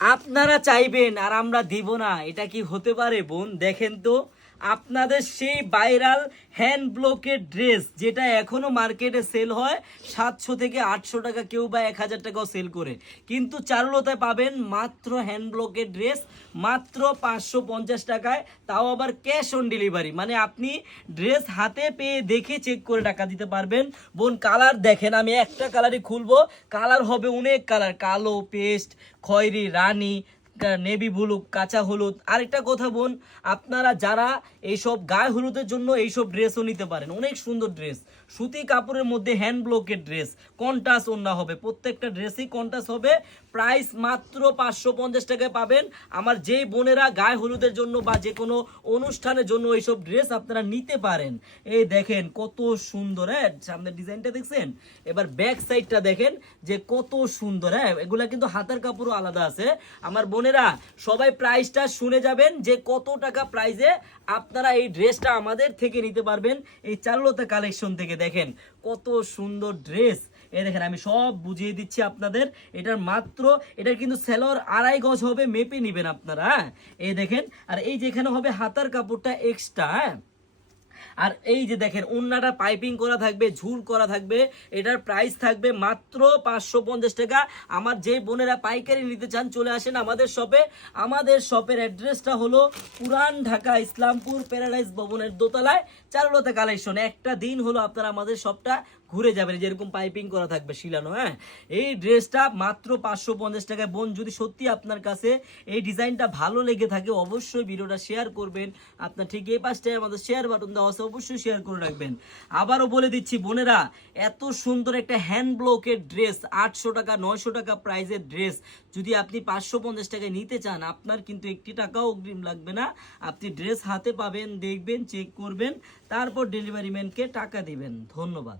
আপনারা চাইবেন আর আমরা দিব না, এটা কি হতে পারে বোন? দেখেন তো, আপনাদের সেই ভাইরাল হ্যান্ড ব্লকের ড্রেস যেটা এখনো মার্কেটে সেল হয় 700 থেকে 800 টাকা, কেউ বা 1000 টাকাও সেল করে, কিন্তু চারুলতায় পাবেন মাত্র হ্যান্ড ব্লকের ড্রেস মাত্র 550 টাকায়, তাও আবার ক্যাশ অন ডেলিভারি। মানে আপনি ড্রেস হাতে পেয়ে দেখে চেক করে টাকা দিতে পারবেন। বোন কালার দেখেন, আমি একটা কালারই খুলবো, কালার হবে অনেক কালার, কালো, পেস্ট, খয়েরি, রানী, নেভি ব্লু, কাঁচা হলুদ। আরেকটা কথা বোন, আপনারা যারা এইসব গায়ে হলুদের জন্য এইসব ড্রেসও নিতে পারেন, অনেক সুন্দর ড্রেস, সুতি কাপড়ের মধ্যে হ্যান্ড ব্লকের ড্রেস, কন্টাস ওন্না হবে, প্রত্যেকটা ড্রেসই কন্টাস হবে। প্রাইস মাত্র 550 টাকায় পাবেন। আমার যেই বোনেরা গায়ে হলুদের জন্য বা যে কোনো অনুষ্ঠানের জন্য এইসব ড্রেস আপনারা নিতে পারেন। এই দেখেন কত সুন্দর, হ্যাঁ সামনের ডিজাইনটা দেখছেন, এবার ব্যাক সাইডটা দেখেন যে কত সুন্দর। হ্যাঁ এগুলা কিন্তু হাতের কাপড়ও আলাদা আছে। আমার বোনেরা সবাই প্রাইসটা শুনে যাবেন যে কত টাকা প্রাইসে আপনারা এই ড্রেসটা আমাদের থেকে নিতে পারবেন, এই চারুলতা কালেকশন থেকে। দেখেন কত সুন্দর ড্রেস, এই দেখেন আমি সব বুঝিয়ে দিচ্ছি আপনাদের। এটার কিন্তু সেলর 2.5 গজ হবে, মেপে নিবেন আপনারা। হ্যাঁ এই দেখেন, আর এই যেখানে হবে হাতার কাপড়টা এক্সট্রা। হ্যাঁ আর এই যে দেখেন ওন্নাটা পাইপিং করা থাকবে, ঝুল করা থাকবে। এটার প্রাইস থাকবে মাত্র 550 টাকা। আমার যে বোনেরা পাইকারি নিতে চান চলে আসেন আমাদের শপে। আমাদের শপের অ্যাড্রেসটা হলো পুরান ঢাকা ইসলামপুর প্যারাডাইস ভবনের দোতলায়, চারুলতা কালেকশন। একটা দিন হলো আপনারা আমাদের শপটা ঘুরে যাবেন, যেরকম পাইপিং করা থাকবে শিলানো। হ্যাঁ এই ড্রেসটা মাত্র 550 টাকায়। বোন যদি সত্যি আপনার কাছে এই ডিজাইনটা ভালো লেগে থাকে অবশ্যই ভিডিওটা শেয়ার করবেন। আপনার ঠিক এই পাশটায় আমাদের শেয়ার বাটন দেওয়া আছে, অবশ্যই শেয়ার করে রাখবেন। আবারও বলে দিচ্ছি বোনেরা, এত সুন্দর একটা হ্যান্ড ব্লকের ড্রেস 800 টাকা 900 টাকা প্রাইসের ড্রেস যদি আপনি 550 টাকায় নিতে চান, আপনার কিন্তু 1 টাকাও অগ্রিম লাগবে না। আপনি ড্রেস হাতে পাবেন, দেখবেন, চেক করবেন, তারপর ডেলিভারি ম্যানকে টাকা দিবেন। ধন্যবাদ।